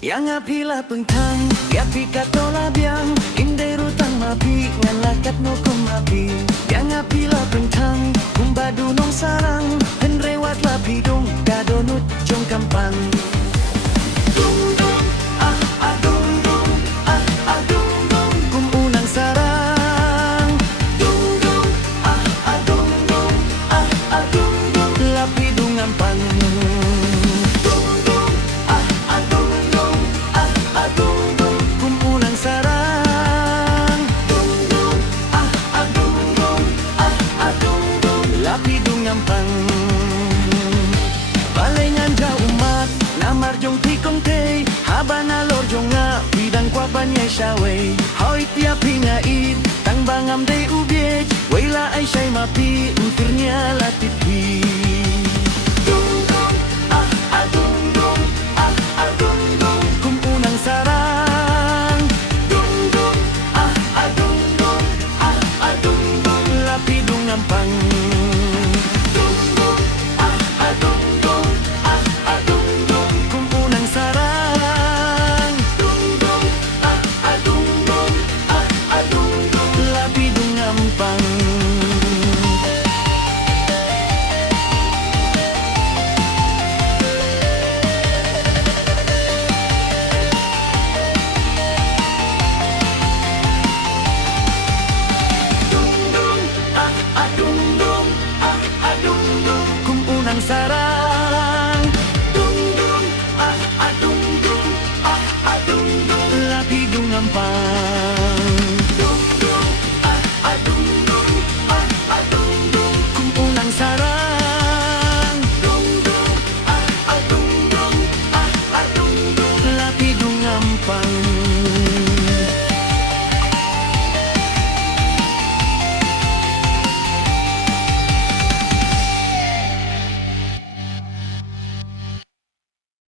Yang apila pengtang, yapi katola biang, indai rutang mapi, ngan lakat no kumapi. Yang apila pengtang, kumbadu nong sarang, henrewat lapidung, kadonut jong kampang. Dung dung, dung dung, dung dung, kum unang sarang. Dung dung, dung dung, dung dung, lapidung ngampang. Habana lor jonga bidang kwa banye shaway hoi tia pinga id tang bangam de ubiej waila ai shai mapi utirnya latipi dung dung dung dung dung dung kum unang sarang dung dung dung dung dung dung lapi dung ngampang dung dung dung dung dung dung kum unang sarang. Sarang dung dung dung dung dung dung lapi dung ngampang dung dung dung dung dung dung kum unang sarang dung dung dung dung lapi dung ngampang.